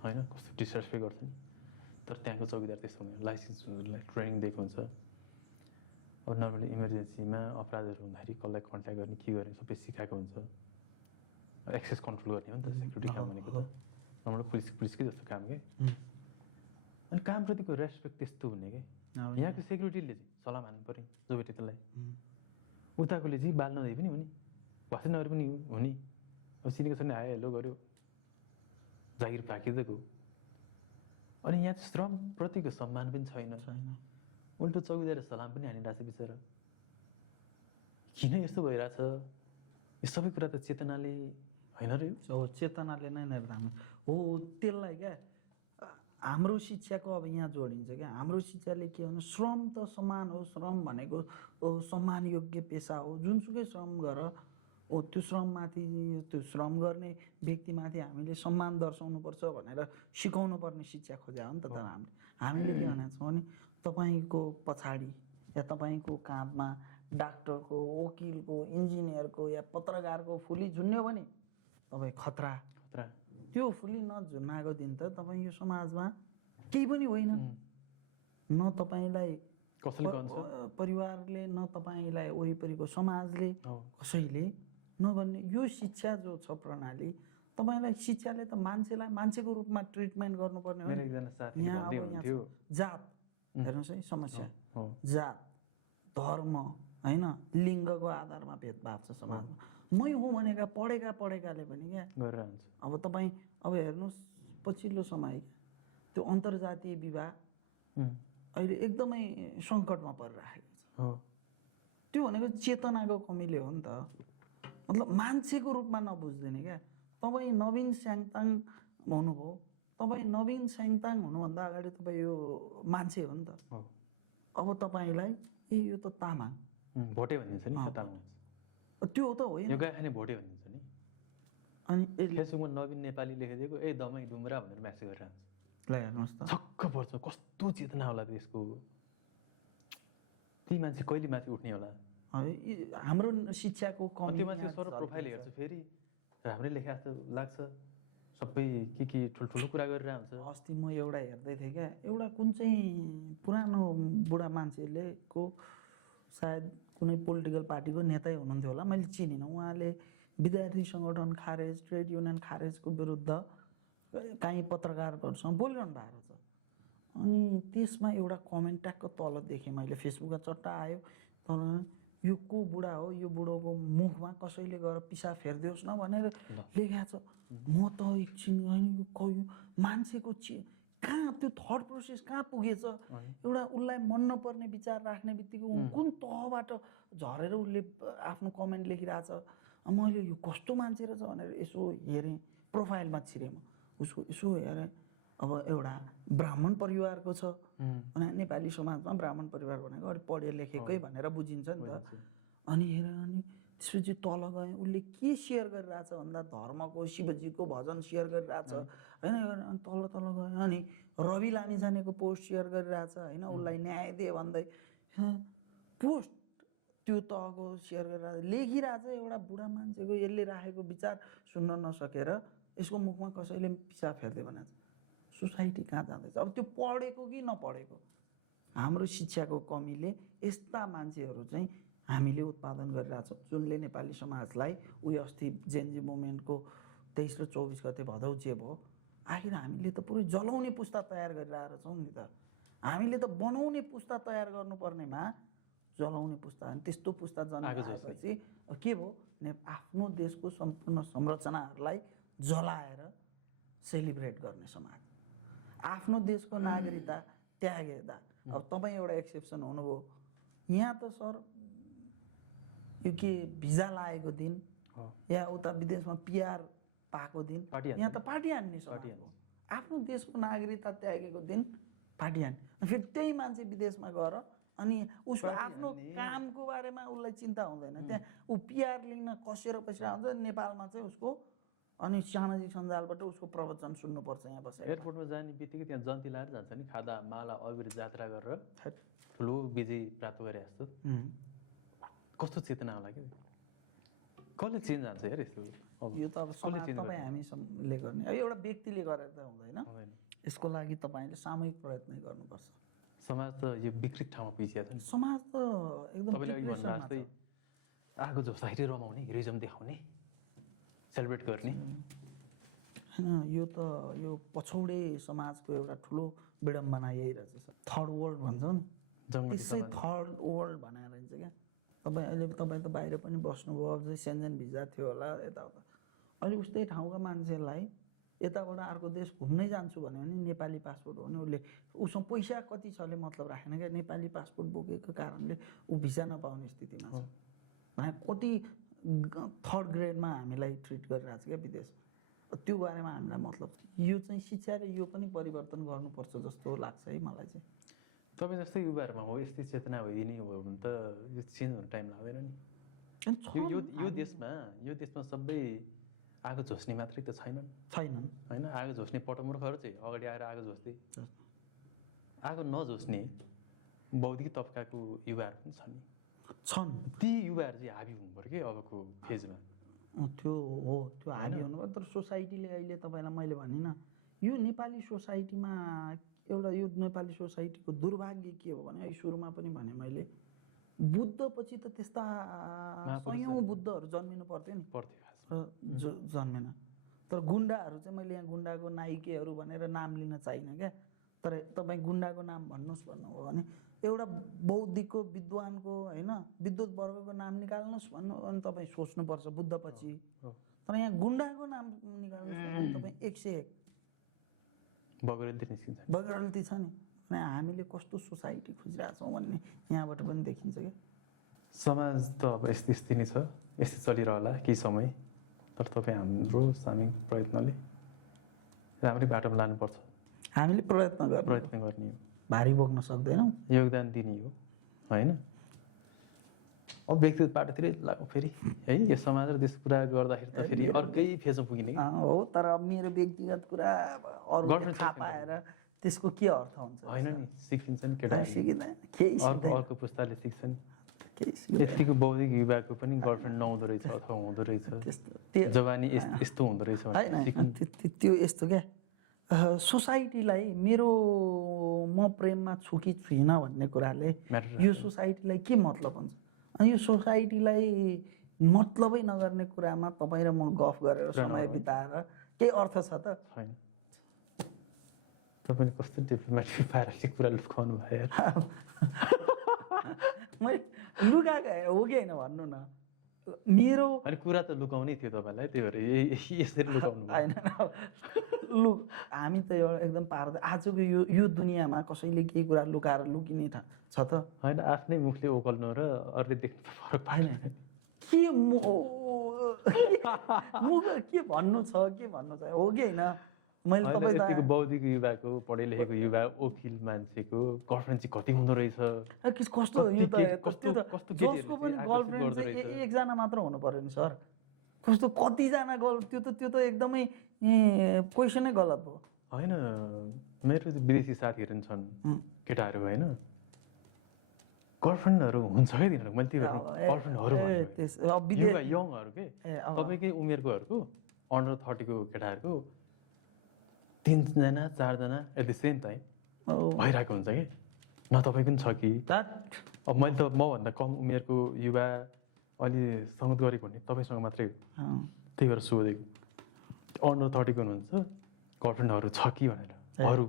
होइन, कस्तो डिसरेस्पेक्ट गर्छ नि। तर त्यहाँको चौकीदार त्यस्तो हुँदैन, लाइसेन्सलाई ट्रेनिङ दिएको हुन्छ। अब नर्मली इमर्जेन्सीमा अपराधहरू हुँदाखेरि कसलाई कन्ट्याक्ट गर्ने के गर्ने सबै सिकाएको हुन्छ। एक्सेस कन्ट्रोल गर्ने हो नि त सेक्युरिटी काम भनेको त, नर्मल पुलिसकै जस्तो काम के। अनि कामप्रतिको रेस्पेक्ट त्यस्तो हुने क्या। यहाँको सेक्युरिटीले चाहिँ सलाम हान्नु पऱ्यो जो भेट्यो त्यसलाई, उताकोले चाहिँ बाल नदिए पनि हुने, भसे नगरे पनि हुने। अब चिनेको छ भने हाय हेलो गऱ्यो, जागिर पाकिदिएको। अनि यहाँ चाहिँ श्रमप्रतिको सम्मान पनि छैन। उल्टो चौकीदार सलाम पनि हानिरहेछ बिचरा। किन यस्तो भइरहेछ? यो सबै कुरा त चेतनाले होइन र हो, चेतनाले नै निर्धारण हो। त्यसलाई क्या हाम्रो शिक्षाको अब यहाँ जोडिन्छ क्या। हाम्रो शिक्षाले के भन्नु, श्रम त समान हो, श्रम भनेको सम्मान योग्य पेसा हो, जुनसुकै श्रम गर हो त्यो श्रममाथि, त्यो श्रम गर्ने व्यक्तिमाथि हामीले सम्मान दर्शाउनुपर्छ भनेर सिकाउनु पर्ने शिक्षा खोज्या हो नि त। तर हामीले के भनेको छौँ भने तपाईँको पछाडि या तपाईँको काँधमा डाक्टरको, वकिलको, इन्जिनियरको या पत्रकारको फुली झुन्ड्यो भने तपाईँ खतरा त्यो फुली नझुन्नाएको दिन त तपाईँ यो समाजमा केही पनि होइन। न तपाईँलाई कसले गर्छ परिवारले, न तपाईँलाई वरिपरिको समाजले, कसैले नगर्ने यो शिक्षा जो छ प्रणाली, तपाईँलाई शिक्षाले त मान्छेलाई मान्छेको रूपमा ट्रिटमेन्ट गर्नुपर्ने हो। मेरो एकजना साथीले भन्दै हुन्थ्यो जात हेर्नुहोस् है, समस्या जात, धर्म होइन, लिङ्गको आधारमा भेदभाव छ समाजमा। मै हो भनेका पढेकाले पनि क्या गरेर हुन्छ। अब तपाईँ अब हेर्नुहोस् पछिल्लो समय त्यो अन्तर्जातीय विवाह अहिले एकदमै सङ्कटमा परिराखेको छ। त्यो भनेको चेतनाको कमीले हो नि त। मतलब मान्छेको रूपमा नबुझ्दैन क्या। तपाईँ नवीन स्याङताङ हुनुभयो, तपाईँ नवीन स्याङताङ हुनुभन्दा अगाडि तपाईँ यो मान्छे हो नि त। अब तपाईँलाई यो त तामाङ भोटे भनिन्छ नि, तामाङ त्यो त होइन, यो गाई खाने भोटे भनिन्छ नि। अनि फेसबुकमा नवीन नेपाली लेखिदिएको दमाई डुम्रा भनेर म्यासेज गरेर आउँछ। ल हेर्नुहोस् त, छक्क पर्छ, कस्तो चेतना होला त्यसको। ती मान्छे कहिले माथि उठ्ने होला? हाम्रो शिक्षाको कमी। त्यो मान्छे सर प्रोफाइल हेर्छु फेरि राम्रै लेखा जस्तो लाग्छ, सबै के ठुल्ठुलो कुरा गरेर आउँछ। अस्ति म एउटा हेर्दै थिएँ क्या, एउटा कुन चाहिँ पुरानो बुढा मान्छेले को सायद कुनै पोलिटिकल पार्टीको नेतै हुनुहुन्थ्यो होला, मैले चिनिनँ। उहाँले विद्यार्थी सङ्गठन खारेज, ट्रेड युनियन खारेजको विरुद्ध काहीँ पत्रकारहरूसँग बोलिरहनु भएको छ। अनि त्यसमा एउटा कमेन्ट ट्याक्क तल देखेँ मैले, फेसबुकमा चट्टा आयो तल, यो को बुढा हो, यो बुढोको मुखमा कसैले गएर पिसाब फेरिदियोस् न भनेर लेखेको छ। म त एकछिन होइन, यो मान्छेको कहाँ त्यो थट प्रोसेस कहाँ पुगेछ? एउटा उसलाई मन नपर्ने विचार राख्ने बित्तिकै कुन तहबाट झरेर उसले आफ्नो कमेन्ट लेखिरहेछ। मैले यो कस्तो मान्छे रहेछ भनेर यसो हेरेँ, प्रोफाइलमा छिरेँ म उसको, यसो हेरेँ। अब एउटा ब्राह्मण परिवारको छ अनि नेपाली समाजमा ब्राह्मण परिवार भनेको अलिक पढे लेखेकै भनेर बुझिन्छ नि त। अनि हेरेँ, अनि त्यसपछि तल गएँ, उसले के सेयर गरिरहेछ भन्दा धर्मको शिवजीको भजन सेयर गरिरहेछ होइन। अनि तल गएँ, अनि रवि लामिछानेको पोस्ट सेयर गरिरहेछ होइन, उसलाई न्याय दिए भन्दै पोस्ट त्यो तहको सेयर गरिरहेछ, लेखिरहेछ। एउटा बुढा मान्छेको यसले राखेको विचार सुन्न नसकेर यसको मुखमा कसैले पिसाब फेर्दै भनेको छ। सोसाइटी कहाँ जाँदैछ? अब त्यो पढेको कि नपढेको, हाम्रो शिक्षाको कमीले यस्ता मान्छेहरू चाहिँ हामीले उत्पादन गरिरहेछौँ, जुनले नेपाली समाजलाई उयो अस्ति जेनजी मुभमेन्टको 23 र 24 गते भदौ जे भयो, आखिर हामीले त पुरै जलाउने पुस्ता तयार गरिरहेको छौँ नि त। हामीले त बनाउने पुस्ता तयार गर्नुपर्नेमा जलाउने पुस्ता। अनि त्यस्तो पुस्ता जन्माएपछि के भयो? आफ्नो देशको सम्पूर्ण संरचनाहरूलाई जलाएर सेलिब्रेट गर्ने समाज, आफ्नो देशको नागरिकता त्यागेदा। अब तपाईँ एउटा एक्सेप्सन हुनुभयो। यहाँ त सर यो के भिजा लागेको दिन या उता विदेशमा पिआर पाएको दिन यहाँ त पार्टी हान्ने समाज हो। आफ्नो देशको नागरिकता त्यागेको दिन पार्टी हान्ने। फेरि त्यही मान्छे विदेशमा गएर अनि उसको आफ्नो कामको बारेमा उसलाई चिन्ता हुँदैन। त्यहाँ ऊ पिआर लिन कसेर बसिरहेको हुन्छ नेपालमा चाहिँ उसको, अनि सामाजिक सञ्जालबाट उसको प्रवचन सुन्नुपर्छ यहाँ बसेर। एयरपोर्टमा जाने बित्तिकै त्यहाँ जन्ती लाएर जान्छ नि, खादा माला अबिर जात्रा गरेर ठुलो विजय प्राप्त गरे जस्तो। कस्तो चेतना होला कि? कसले चेन्ज हान्छ यार यस्तो? यो त अब तपाईँ हामीले गर्ने, अब एउटा व्यक्तिले गरेर त हुँदैन। यसको लागि तपाईँले सामूहिक प्रयत्न गर्नुपर्छ। समाज त यो विकृत ठाउँमा पुगिसकेको छ नि। समाज त एकदम जस्तै आगो जोस्दाखेरि रमाउने, हिरोइजम देखाउने, सेलिब्रेट गर्ने होइन। यो त यो पछौडे समाजको एउटा ठुलो विडम्बना यही रहेछ। थर्ड वर्ल्ड भन्छौँ नि, त्यसै थर्ड वर्ल्ड भनेर रहन्छ क्या। तपाईँ त बाहिर पनि बस्नुभयो, अब चाहिँ सेन्जेन भिजा थियो होला यताउता। अहिले उस्तै ठाउँका मान्छेलाई यताबाट अर्को देश घुम्नै जान्छु भन्यो भने नेपाली पासपोर्ट हो भने उसले, उसँग पैसा कति छले मतलब राखेन क्या। नेपाली पासपोर्ट बोकेको कारणले ऊ भिजा नपाउने स्थितिमा छ। भने कति थर्ड ग्रेडमा हामीलाई ट्रिट गरिरहेको छ क्या विदेश। त्यो बारेमा हामीलाई मतलब यो चाहिँ शिक्षाले यो पनि परिवर्तन गर्नुपर्छ जस्तो लाग्छ है मलाई चाहिँ। तपाईँ जस्तै युवाहरूमा हो यस्तै चेतना भइदिने हो भने त यो चेन्ज हुन टाइम लाग्दैन नि। यो देशमा सबै आगो झोस्ने मात्रै त छैनन् होइन। आगो झोस्ने पटमुर्खहरू चाहिँ अगाडि आएर आगो झोस्दै, आगो नझोस्ने बौद्धिक तबकाको युवाहरू पनि छन्। ती युवाहरू चाहिँ हाबी हुनु पऱ्यो कि अबको फेजमा। त्यो हो, त्यो हाबी हुनुभयो। तर सोसाइटीले अहिले तपाईँलाई मैले भनिनँ, यो नेपाली सोसाइटीमा एउटा यो नेपाली सोसाइटीको दुर्भाग्य के हो भने, सुरुमा पनि भने मैले, बुद्धपछि त त्यस्ता सयौँ बुद्धहरू जन्मिनु पर्थ्यो नि, र जन्मेन। तर गुन्डाहरू चाहिँ मैले यहाँ गुन्डाको नाइकेहरू भनेर नाम लिन चाहिनँ क्या। तर तपाईँ गुन्डाको नाम भन्नुहोस् भन्नुभयो भने एउटा बौद्धिकको विद्वानको होइन विद्युत वर्गको नाम निकाल्नुहोस् भन्नु भने तपाईँ सोच्नुपर्छ बुद्धपछि। तर यहाँ गुन्डाको नाम निकाल्नुहोस् भने तपाईँ 101 बगरन्ती छ नि। अनि हामीले कस्तो सोसाइटी खोजिरहेछौँ भन्ने यहाँबाट पनि देखिन्छ क्या। समाज त अब यस्तै यस्तै नै छ, यस्तै चलिरहला केही समय। तर तपाईँ हाम्रो सामूहिक प्रयत्नले राम्रै बाटोमा लानुपर्छ। हामीले प्रयत्न गर्ने हो, भारी बोक्न सक्दैनौँ, योगदान दिने हो होइन। अब व्यक्तिगत बाटोतिरै लाग्यो फेरि है, यो समाज र देश कुरा गर्दाखेरि त फेरि अर्कै फेजमा पुगिने हो। तर अब मेरो व्यक्तिगत कुरा अरूले थाहा पाएर त्यसको के अर्थ हुन्छ? होइन नि, सिकिन्छ नि केटा, सिकिँदैन केही, अर्को पुस्ताले सिक्छन्। यतिको बौद्धिक युवाको पनि गर्लफ्रेन्ड नहुँदो रहेछ अथवा हुँदो रहेछ, जवानी यस्तो हुँदो रहेछ होइन। त्यो यस्तो क्या, सोसाइटीलाई म प्रेममा छु कि छुइनँ भन्ने कुराले यो सोसाइटीलाई के मतलब हुन्छ? अनि यो सोसाइटीलाई मतलबै नगर्ने कुरामा तपाईँ र म गफ गरेर समय बिताएर केही अर्थ छ त? छैन। तपाईँले कस्तो डिप्लोमेटिक पाराले कुरा लुकाउनु भयो? मैले लुकाएको हो कि होइन भन्नु न। मेरो अनि कुरा त लुकाउनै थियो तपाईँलाई, त्यही भएर यसरी लुकाउनु होइन। हामी त एउटा एकदम पार्दै आजको यो दुनियाँमा कसैले केही कुरा लुकाएर लुकिने छ त? होइन। आफ्नै मुखले ओकल्नु र अरूले देख्नु फरक पाएन। के मुख के भन्नु छ, के भन्नु छ हो कि होइन? मैले यतिको बौद्धिक युवाको, पढे लेखेको युवा वकिल मान्छेको गर्लफ्रेन्ड चाहिँ कति हुँदो रहेछ? कस्तो जसको पनि गर्लफ्रेन्ड चाहिँ एकजना मात्र हुनु पर्यो नि सर? कस्तो कतिजना त्यो त एकदमै क्वेसनै गलत हो। होइन, मेरो विदेशी साथीहरू पनि छन् केटाहरू होइन, गर्लफ्रेन्डहरू हुन्छ है तिनीहरू। मैले त्यो गर्लफ्रेन्डहरू यङहरू के तपाईँकै उमेरकोहरूको, अन्डर 30 को केटाहरूको 3 जना 4 जना एट द सेम टाइम भइरहेको हुन्छ कि। न तपाईँको पनि छ कि? अब मैले त मभन्दा कम उमेरको युवा अलि सङ्गत गरेको भने तपाईँसँग मात्रै हो, त्यही भएर सोधेको। अन्डर 30 को हुनुहुन्छ, गर्लफ्रेन्डहरू छ कि भनेर। अरू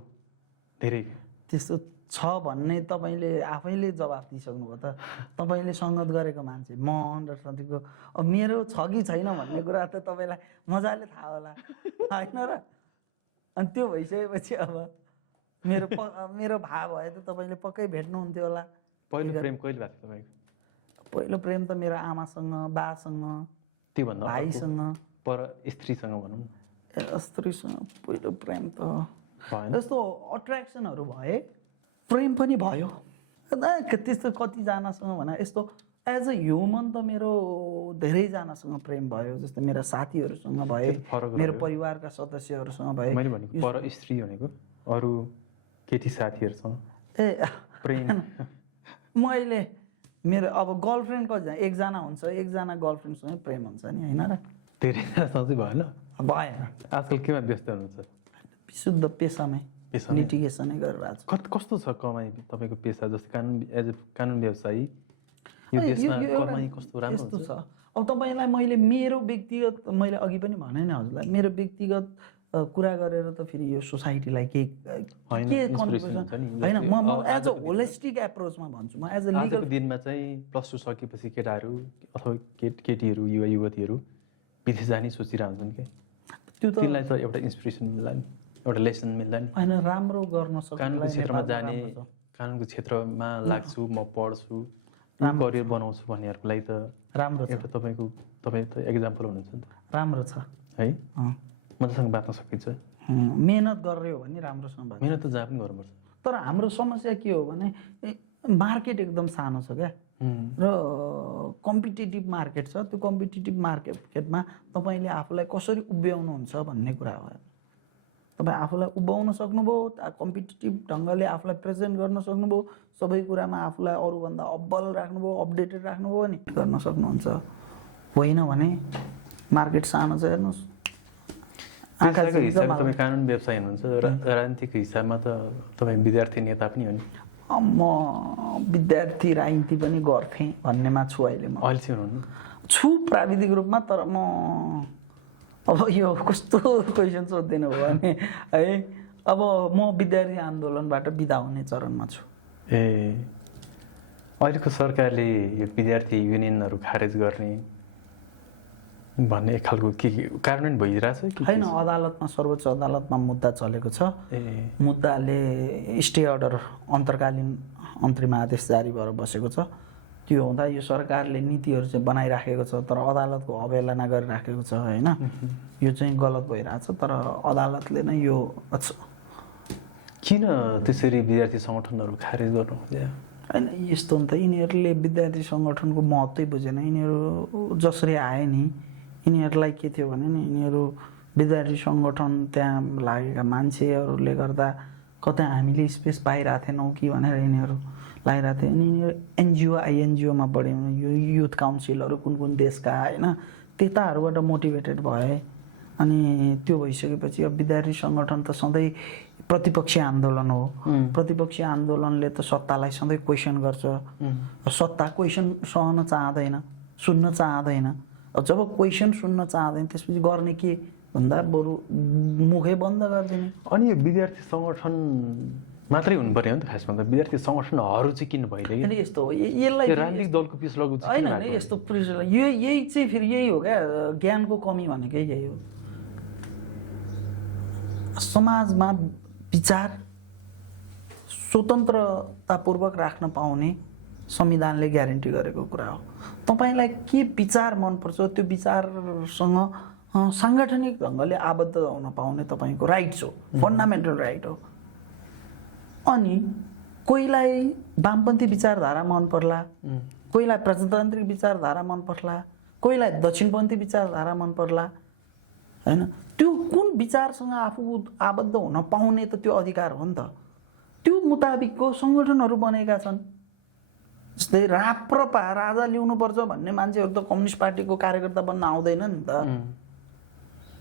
धेरै त्यस्तो छ भन्ने तपाईँले आफैले जवाफ दिइसक्नुभयो त। तपाईँले सङ्गत गरेको मान्छे, म अन्डर 30 को, अब मेरो छ कि छैन भन्ने कुरा त तपाईँलाई मजाले थाहा होला होइन र? अनि त्यो भइसकेपछि अब मेरो भाव भए त तपाईँले पक्कै भेट्नुहुन्थ्यो होला। पहिलो प्रेम कहिले भएको थियो तपाईँको? पहिलो प्रेम त मेरो आमासँग, बासँग, त्योभन्दा भाइसँग, पर स्त्रीसँग भनौँ न। स्त्रीसँग पहिलो प्रेम त यस्तो अट्र्याक्सनहरू भए, प्रेम पनि भयो। त्यस्तो कतिजनासँग भने यस्तो एज अ ह्युमन त मेरो धेरैजनासँग प्रेम भयो। जस्तो मेरा साथीहरूसँग भए, मेरो परिवारका सदस्यहरूसँग भए। मैले भनेको पर स्त्री भनेको अरू केटी साथीहरूसँग प्रेम। मैले मेरो अब गर्लफ्रेन्ड कतिजना, एकजना हुन्छ, एकजना गर्लफ्रेन्डसँग प्रेम हुन्छ नि होइन र? धेरैजनासँग चाहिँ भएन? भएन। आजकल केमा व्यस्त हुनुहुन्छ? विशुद्ध पेसामै लिटिगेसनै गरिरहेको छु। कस्तो छ कमाइ तपाईँको पेसा? जस्तै एज ए कानुन व्यवसायी यो देशमा कमाइ कस्तो राम्रो यस्तो छ? अब तपाईँलाई मैले मेरो व्यक्तिगत, मैले अघि पनि भने नि हजुरलाई, मेरो व्यक्तिगत कुरा गरेर त फेरि यो सोसाइटीलाई के कन्ट्रिब्युसन होइन। म एज अ होलिस्टिक एप्रोचमा भन्छु। म एज अ लिगल दिनमा चाहिँ +2 सकेपछि केटाहरू अथवा केटीहरू, युवा युवतीहरू विदेश जाने सोचिरहेको हुन्छन् कि? त्यो त तिमीलाई त एउटा इन्सपिरेसन मिल्ला नि, एउटा लेसन मिल्ला नि होइन? राम्रो गर्न सक्छ, कानुनको क्षेत्रमा जाने, कानुनको क्षेत्रमा लाग्छु, म पढ्छु, करियर बनाउँछु भन्नेहरूको लागि त राम्रो छ। एउटा तपाईँ त एक्जाम्पल हुनुहुन्छ नि त। राम्रो छ है, मजासँग बाँच्न सकिन्छ। मेहनत गरेर हो भने राम्रोसँग बाँच्छ। मेहनत त जहाँ पनि गर्नुपर्छ। तर हाम्रो समस्या के हो भने मार्केट एकदम सानो छ क्या, र कम्पिटेटिभ मार्केट छ। त्यो कम्पिटेटिभ मार्केटमा तपाईँले आफूलाई कसरी उभ्याउनुहुन्छ भन्ने कुरा हो। तपाईँ आफूलाई उभ्याउन सक्नुभयो, कम्पिटेटिभ ढङ्गले आफूलाई प्रेजेन्ट गर्न सक्नुभयो, सबै कुरामा आफूलाई अरूभन्दा अब्बल राख्नुभयो, अपडेटेड राख्नुभयो भने गर्न सक्नुहुन्छ। होइन भने मार्केट सानो छ हेर्नुहोस्। पैसाको हिसाबमा तपाईँ कानुन व्यवसायी हुनुहुन्छ, राजनीतिक हिसाबमा त तपाईँ विद्यार्थी नेता पनि हो नि। म विद्यार्थी राजनीति पनि गर्थेँ भन्नेमा छु अहिले। म अहिले चाहिँ हुनुहुन्न? छु प्राविधिक रूपमा, तर म अब यो कस्तो क्वेसन सोध्दैन हो भने है, अब म विद्यार्थी आन्दोलनबाट बिदा हुने चरणमा छु। ए अहिलेको सरकारले यो विद्यार्थी युनियनहरू खारेज गर्ने भन्ने एक खालको के कार्यान्वयन भइरहेछ कि होइन? अदालतमा, सर्वोच्च अदालतमा मुद्दा चलेको छ। मुद्दाले स्टे अर्डर, अन्तर्कालीन अन्तरिम आदेश जारी भएर बसेको छ। त्यो हुँदा यो सरकारले नीतिहरू चाहिँ बनाइराखेको छ, तर अदालतको अवहेलना गरिराखेको छ होइन। यो चाहिँ गलत भइरहेछ, तर अदालतले नै यो किन त्यसरी विद्यार्थी सङ्गठनहरू खारेज गर्नु होइन? यस्तो हो नि त, यिनीहरूले विद्यार्थी सङ्गठनको महत्त्वै बुझेन। यिनीहरू जसरी आए नि, यिनीहरूलाई के थियो भने नि, यिनीहरू विद्यार्थी सङ्गठन त्यहाँ लागेका मान्छेहरूले गर्दा कतै हामीले स्पेस पाइरहेको थिएनौँ कि भनेर यिनीहरू लागिरहेको थियो। अनि यिनीहरू एनजिओ आइएनजिओमा बढ्यो, यो युथ काउन्सिलहरू कुन कुन देशका होइन, त्यताहरूबाट मोटिभेटेड भए। अनि त्यो भइसकेपछि अब विद्यार्थी सङ्गठन त सधैँ प्रतिपक्षी आन्दोलन हो। प्रतिपक्षी आन्दोलनले त सत्तालाई सधैँ क्वेसन गर्छ। सत्ता क्वेसन सहन चाहँदैन, सुन्न चाहँदैन। जब क्वेसन सुन्न चाहँदैन त्यसपछि गर्ने के भन्दा बरु मुखै बन्द गरिदिने। अनि यो विद्यार्थी सङ्गठन मात्रै हुनुपर्ने हो नि त खासमा त? विद्यार्थी सङ्गठनहरू चाहिँ किन भइदियो? यस्तो हो, यसलाई राजनीतिक दलको पिस लगु होइन होइन, यस्तो यही चाहिँ फेरि यही हो क्या, ज्ञानको कमी भनेकै यही हो। समाजमा विचार स्वतन्त्रतापूर्वक राख्न पाउने संविधानले ग्यारेन्टी गरेको कुरा हो। तपाईँलाई के विचार मनपर्छ त्यो विचारसँग साङ्गठनिक ढङ्गले आबद्ध हुन पाउने तपाईँको राइट्स हो, फन्डामेन्टल राइट हो। अनि कोहीलाई वामपन्थी विचारधारा मन पर्ला, कोहीलाई प्रजातान्त्रिक विचारधारा मन पर्ला, कोहीलाई दक्षिणपन्थी विचारधारा मन पर्ला होइन। त्यो कुन विचारसँग आफू आबद्ध हुन पाउने त त्यो अधिकार हो नि त। त्यो मुताबिकको सङ्गठनहरू बनेका छन्। जस्तै राप्रपा राजा ल्याउनुपर्छ भन्ने मान्छेहरू त कम्युनिस्ट पार्टीको कार्यकर्ता बन्न आउँदैन नि त।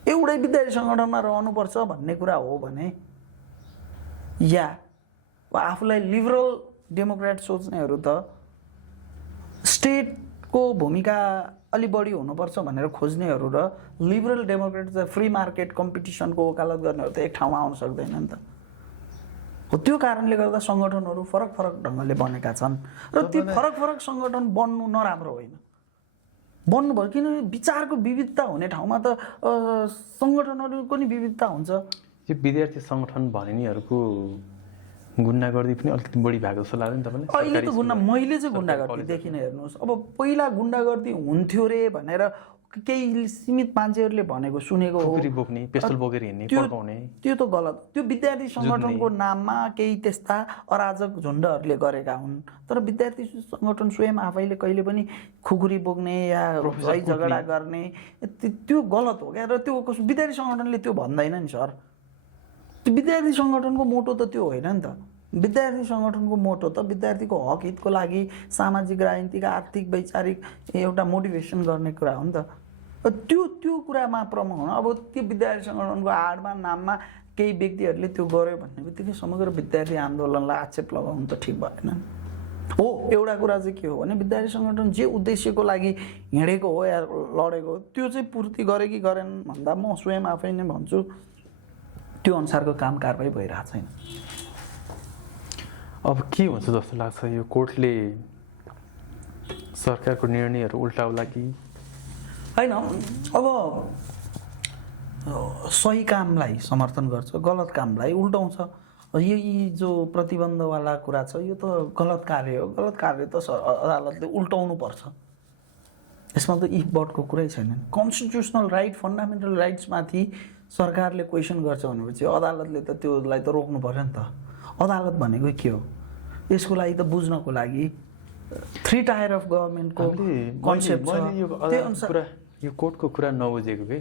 एउटै विद्यार्थी सङ्गठनमा रहनुपर्छ भन्ने कुरा हो भने, या आफूलाई लिबरल डेमोक्रेट सोच्नेहरू त स्टेटको भूमिका अलि बढी हुनुपर्छ भनेर खोज्नेहरू र लिबरल डेमोक्रेट चाहिँ फ्री मार्केट कम्पिटिसनको वकालत गर्नेहरू त एक ठाउँमा आउन सक्दैन नि त। हो, त्यो कारणले गर्दा सङ्गठनहरू फरक फरक ढङ्गले बनेका छन् र ती फरक फरक सङ्गठन बन्नु नराम्रो होइन, बन्नुभयो। किनभने विचारको विविधता हुने ठाउँमा त सङ्गठनहरूको नि विविधता हुन्छ। यो विद्यार्थी सङ्गठन भनेनीहरूको गुन्डागर्दी पनि अलिकति बढी भएको जस्तो लाग्यो नि तपाईँलाई? अहिले त मैले चाहिँ गुन्डागर्दी देखिनँ। हेर्नुहोस्, अब पहिला गुन्डागर्दी हुन्थ्यो रे भनेर केही सीमित मान्छेहरूले भनेको सुनेको हो, बोक्ने, पिस्तल बोकेर हिँड्ने, पड्काउने, त्यो त गलत। त्यो विद्यार्थी सङ्गठनको नाममा केही त्यस्ता अराजक झुन्डहरूले गरेका हुन्। तर विद्यार्थी सङ्गठन स्वयं आफैले कहिले पनि खुकुरी बोक्ने या झगडा गर्ने त्यो गलत हो क्या। र त्यो विद्यार्थी सङ्गठनले त्यो भन्दैन नि सर। त्यो विद्यार्थी सङ्गठनको मोटो त त्यो होइन नि त। विद्यार्थी सङ्गठनको मोटो त विद्यार्थीको हक हितको लागि सामाजिक, राजनीतिक, आर्थिक, वैचारिक एउटा मोटिभेसन गर्ने कुरा हो नि त। त्यो कुरामा प्रमुख हुन, अब त्यो विद्यार्थी सङ्गठनको आडमा नाममा केही व्यक्तिहरूले त्यो गर्यो भन्ने बित्तिकै समग्र विद्यार्थी आन्दोलनलाई आक्षेप लगाउनु त ठिक भएन हो। एउटा कुरा चाहिँ के हो भने, विद्यार्थी सङ्गठन जे उद्देश्यको लागि हिँडेको हो या लडेको हो त्यो चाहिँ पूर्ति गरे कि गरेन भन्दा म स्वयं आफै नै भन्छु त्यो अनुसारको काम कारबाही भइरहेको छैन। अब के हुन्छ जस्तो लाग्छ? यो कोर्टले सरकारको निर्णयहरू उल्टाउला कि होइन? अब सही कामलाई समर्थन गर्छ, गलत कामलाई उल्टाउँछ। यही जो प्रतिबन्धवाला कुरा छ यो त गलत कार्य हो। गलत कार्य त अदालतले उल्टाउनु पर्छ। यसमा त इफ बटको कुरै छैन। कन्स्टिट्युसनल राइट, फन्डामेन्टल राइट्समाथि सरकारले क्वेसन गर्छ भनेपछि अदालतले त त्यसलाई त रोक्नु पर्यो नि त। अदालत भनेको के हो? यसको लागि त बुझ्नको लागि 3 टायर अफ गभर्मेन्टको कन्सेप्ट छ। त्यो अनुसार यो कोर्टको कुरा नबुझेको के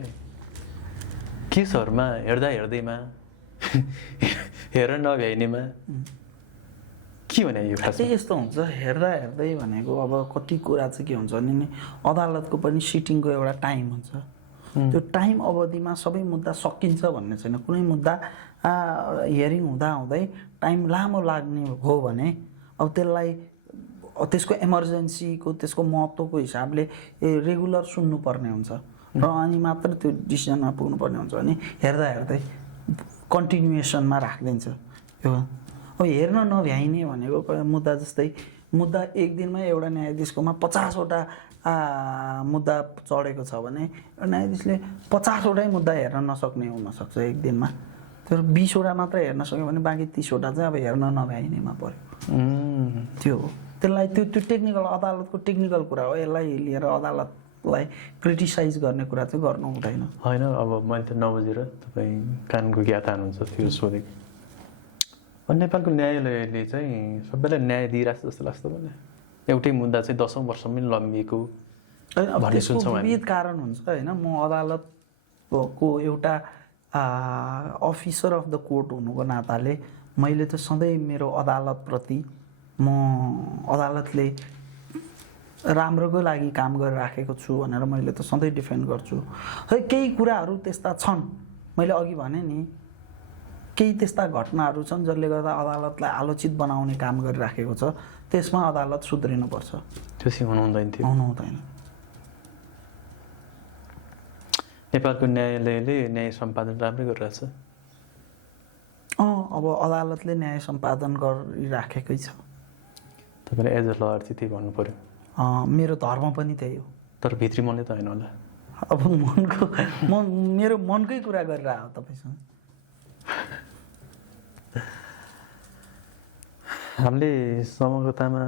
केसहरूमा हेर्दैमा हेर नभ्याइनेमा के भने यो खास यस्तो हुन्छ। हेर्दै भनेको अब कति कुरा चाहिँ के हुन्छ भने नि, अदालतको पनि सिटिङको एउटा टाइम हुन्छ। त्यो टाइम अवधिमा सबै मुद्दा सकिन्छ भन्ने छैन। कुनै मुद्दा हियरिङ हुँदै टाइम लामो लाग्ने हो भने अब त्यसलाई त्यसको इमर्जेन्सीको त्यसको महत्त्वको हिसाबले रेगुलर सुन्नुपर्ने हुन्छ र अनि मात्र त्यो डिसिजनमा पुग्नुपर्ने हुन्छ भने हेर्दै कन्टिन्युएसनमा राखिदिन्छ यो। अब हेर्न नभ्याइने भनेको मुद्दा जस्तै मुद्दा एक दिनमा एउटा न्यायाधीशकोमा 50वटा मुद्दा चढेको छ भने न्यायाधीशले 50वटै मुद्दा हेर्न नसक्ने हुनसक्छ एक दिनमा। तर 20वटा मात्र हेर्न सक्यो भने बाँकी 30वटा चाहिँ अब हेर्न नभ्याइनेमा पर्यो। त्यो हो, त्यसलाई त्यो टेक्निकल अदालतको टेक्निकल कुरा हो। यसलाई लिएर अदालतलाई क्रिटिसाइज गर्ने कुरा चाहिँ गर्नु हुँदैन। होइन अब मैले त नबुझेर तपाईँ कानुनको ज्ञाता हुनुहुन्छ त्यो सोधेको। अनि नेपालको न्यायालयले चाहिँ सबैलाई न्याय दिइरहेको जस्तो लाग्छ मलाई। एउटै मुद्दा चाहिँ 10औं वर्षमै लम्बिएको भन्ने सुन्छौँ हामी। विविध कारण हुन्छ होइन। म अदालतको एउटा अफिसर अफ द कोर्ट हुनुको नाताले मैले त सधैँ मेरो अदालतप्रति म अदालतले राम्रोको लागि काम गरिराखेको छु भनेर मैले त सधैँ डिफेन्ड गर्छु। है केही कुराहरू त्यस्ता छन्, मैले अघि भने नि केही त्यस्ता घटनाहरू छन् जसले गर्दा अदालतलाई आलोचित बनाउने काम गरिराखेको छ, त्यसमा अदालत सुध्रिनुपर्छ। त्यो चाहिँ हुनु हुँदैन। नेपालको न्यायालयले न्याय सम्पादन राम्रै गरिरहेछ। अब अदालतले न्याय सम्पादन गरिराखेकै छ। तपाईँले एज अ लयर चाहिँ त्यही भन्नु पर्यो। मेरो धर्म पनि त्यही हो। तर भित्री मनले त होइन होला। अब मेरो मनकै कुरा गरिरह हो तपाईँसँग। हामीले समग्रतामा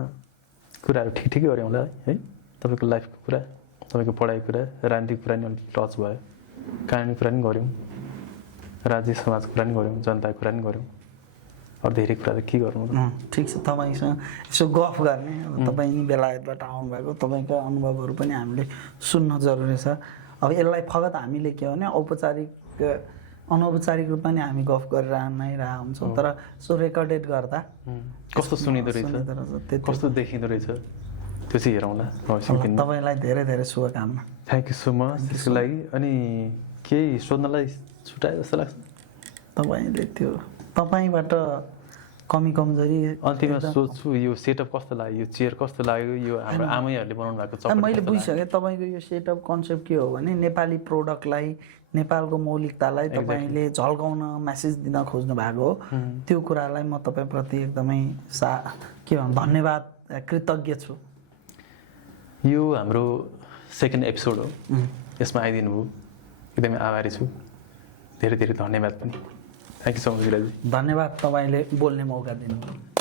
कुराहरू ठिकै गऱ्यौँ होला है। तपाईँको लाइफको कुरा, तपाईँको पढाइको कुरा, राजनीतिक कुरा नि अलिक टच भयो, कानुनी कुरा नि गऱ्यौँ, राज्य समाजको कुरा नि गऱ्यौँ, जनताको कुरा नि गऱ्यौँ। अरू धेरै कुरा त के गर्नु। ठिक छ, तपाईँसँग यसो गफ गर्ने। तपाईँ नि बेलायतबाट आउनुभएको, तपाईँका अनुभवहरू पनि हामीले सुन्न जरुरी छ। अब यसलाई फगत हामीले के भने अनौपचारिक रूपमा नि हामी गफ गरेर नै हुन्छौँ, तर सो रेकर्डेड गर्दा कस्तो सुनिँदो रहेछ, कस्तो देखिँदो रहेछ त्यो चाहिँ हेरौँला। तपाईँलाई धेरै धेरै शुभकामना। थ्याङ्क यू सो मच त्यसको लागि। अनि केही सोध्नलाई छुट्याए जस्तो लाग्छ तपाईँले? त्यो तपाईँबाट कमी कमजोरी अन्तिममा सोध्छु, यो सेटअप कस्तो लाग्यो, यो चेयर कस्तो लाग्यो, यो हाम्रो आमैहरूले बनाउनु भएको चप्पल? मैले बुझिसकेँ तपाईँको यो सेटअप कन्सेप्ट के हो भने नेपाली प्रोडक्टलाई, नेपालको मौलिकतालाई तपाईँले झल्काउन मेसेज दिन खोज्नु भएको हो। त्यो कुरालाई म तपाईँप्रति एकदमै के भनौँ धन्यवाद, कृतज्ञ छु। यो हाम्रो सेकेन्ड एपिसोड हो, यसमा आइदिनु भयो, एकदमै आभारी छु। धेरै धेरै धन्यवाद पनि। थ्याङ्क यू सो मच विराजी। धन्यवाद तपाईँले बोल्ने मौका दिनुभयो।